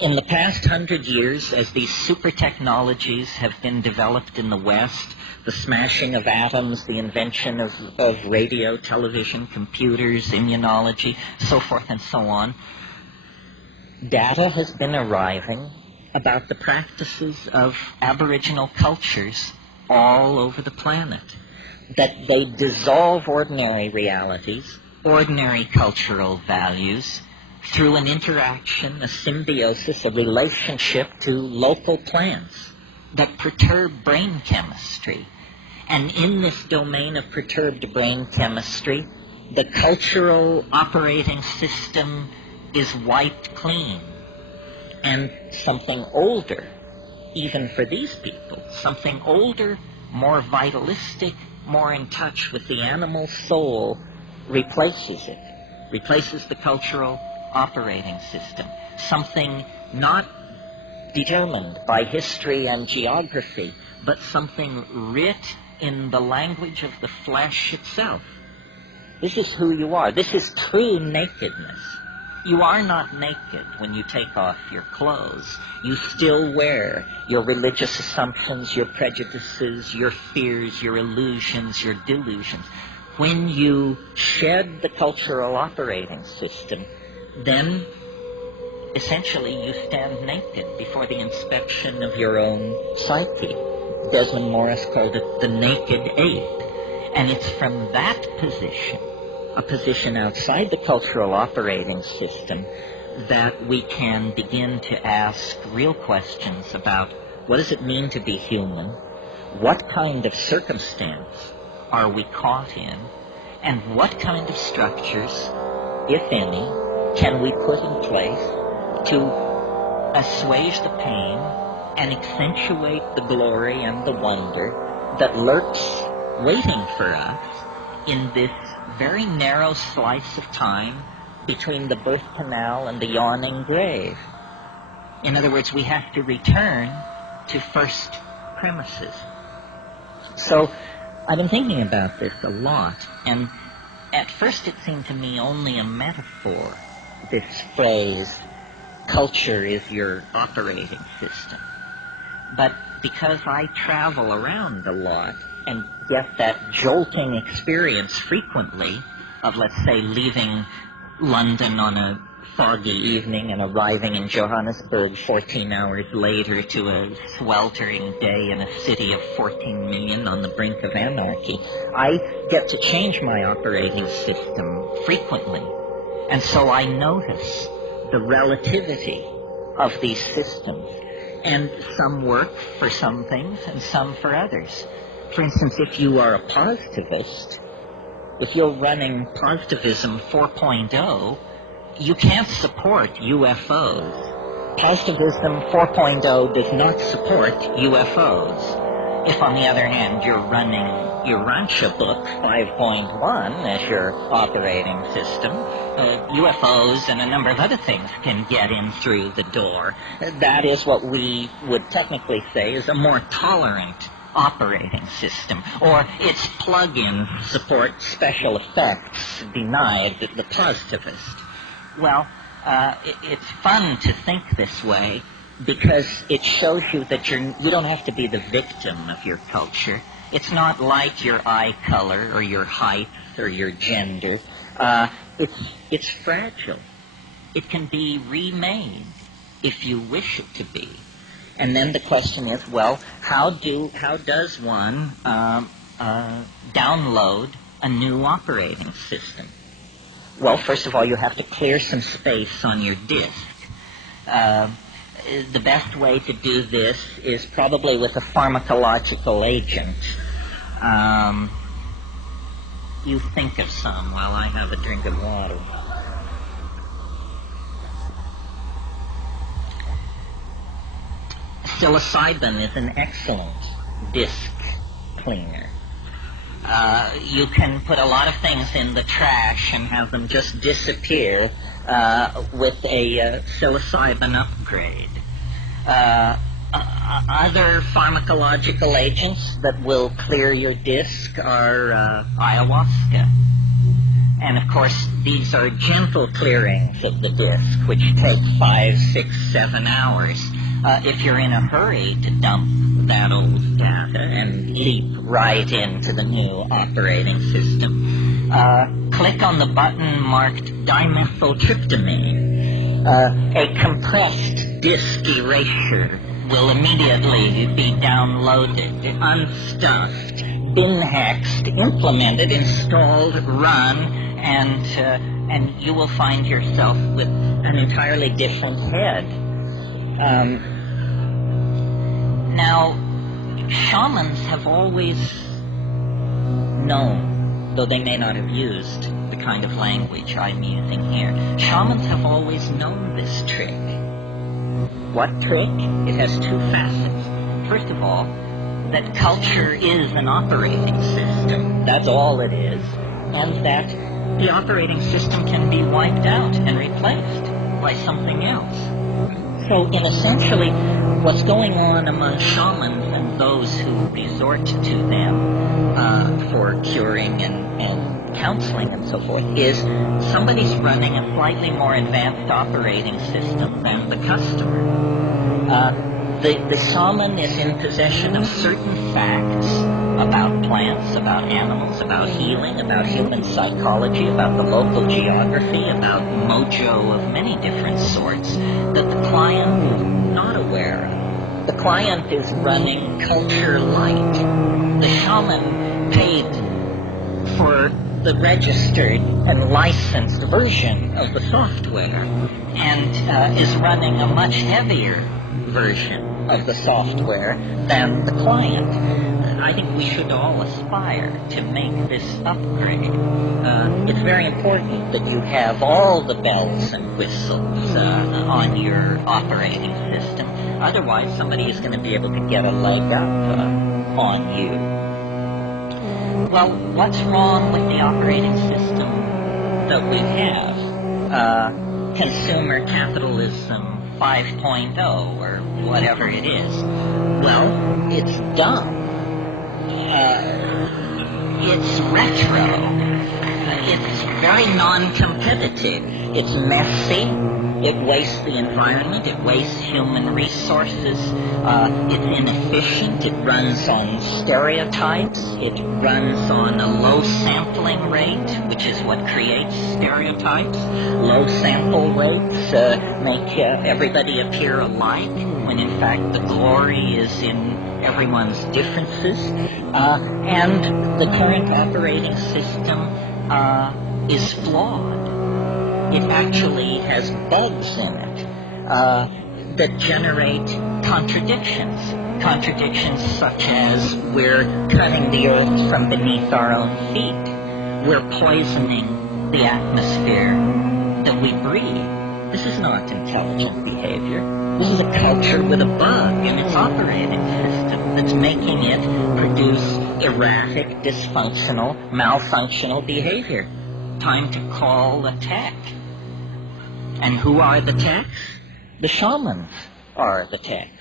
In the past 100 years, as these super technologies have been developed in the West, the smashing of atoms, the invention of radio, television, computers, immunology, so forth and so on, data has been arriving about the practices of Aboriginal cultures all over the planet, that they dissolve ordinary realities, ordinary cultural values, through an interaction, a symbiosis, a relationship to local plants that perturb brain chemistry. And in this domain of perturbed brain chemistry, the cultural operating system is wiped clean. And something older, even for these people, something older, more vitalistic, more in touch with the animal soul, replaces it, replaces the cultural operating system. Something not determined by history and geography, but something writ in the language of the flesh itself. This is who you are. This is true nakedness. You are not naked when you take off your clothes. You still wear your religious assumptions, your prejudices, your fears, your illusions, your delusions. When you shed the cultural operating system, then essentially you stand naked before the inspection of your own psyche. Desmond Morris called it the naked ape. And it's from that position, a position outside the cultural operating system, that we can begin to ask real questions about what does it mean to be human, what kind of circumstance are we caught in, and what kind of structures, if any, can we put in place to assuage the pain and accentuate the glory and the wonder that lurks waiting for us in this very narrow slice of time between the birth canal and the yawning grave. In other words, we have to return to first premises. So I've been thinking about this a lot, and at first it seemed to me only a metaphor, this phrase, culture is your operating system. But because I travel around a lot and get that jolting experience frequently of, let's say, leaving London on a foggy evening and arriving in Johannesburg 14 hours later to a sweltering day in a city of 14 million on the brink of anarchy, I get to change my operating system frequently. And so I notice the relativity of these systems. And some work for some things and some for others. For instance, if you are a positivist, if you're running Positivism 4.0, you can't support UFOs. Positivism 4.0 does not support UFOs. If, on the other hand, you're running your Rancha book 5.1 as your operating system, UFOs and a number of other things can get in through the door. That is what we would technically say is a more tolerant operating system, or its plug-in support special effects denied the positivist. Well, it's fun to think this way because it shows you that you don't have to be the victim of your culture. It's not like your eye color or your height or your gender. It's fragile. It can be remade if you wish it to be. And then the question is, well, how does one download a new operating system? Well, first of all, you have to clear some space on your disk. The best way to do this is probably with a pharmacological agent. You think of some while I have a drink of water. Psilocybin is an excellent disk cleaner. You can put a lot of things in the trash and have them just disappear with a psilocybin upgrade. Other pharmacological agents that will clear your disk are ayahuasca. And of course, These are gentle clearings of the disk, which take 5, 6, 7 hours. If you're in a hurry to dump that old data and leap right into the new operating system, click on the button marked dimethyltryptamine. A compressed disk erasure will immediately be downloaded, unstuffed, bin-hexed, implemented, installed, run, and you will find yourself with an entirely different head. Now, shamans have always known, though they may not have used the kind of language I'm using here, shamans have always known this trick. What trick? It has two facets. First of all, that culture is an operating system. That's all it is. And that the operating system can be wiped out and replaced by something else. So, in essentially, what's going on among shamans and those who resort to them for curing and counseling and so forth is somebody's running a slightly more advanced operating system than the customer. The shaman is in possession of certain facts about plants, about animals, about healing, about human psychology, about the local geography, about mojo of many different sorts that the client is not aware of. The client is running culture light. The shaman paid for the registered and licensed version of the software and is running a much heavier version of the software than the client. I think we should all aspire to make this upgrade. It's very important that you have all the bells and whistles on your operating system. Otherwise, somebody is going to be able to get a leg up on you. Well, what's wrong with the operating system that we have? Consumer capitalism 5.0 or whatever it is. Well, it's dumb. It's retro. It's very non-competitive. It's messy. It wastes the environment. It wastes human resources. It's inefficient. It runs on stereotypes. It runs on a low sampling rate, which is what creates stereotypes. Low sample rates make everybody appear alike, when in fact the glory is in everyone's differences. And the current operating system is flawed. It actually has bugs in it that generate contradictions. Contradictions such as we're cutting the earth from beneath our own feet. We're poisoning the atmosphere that we breathe. This is not intelligent behavior. This is a culture with a bug in its operating system that's making it produce erratic, dysfunctional, malfunctional behavior. Time to call the tech. And who are the techs? The shamans are the techs.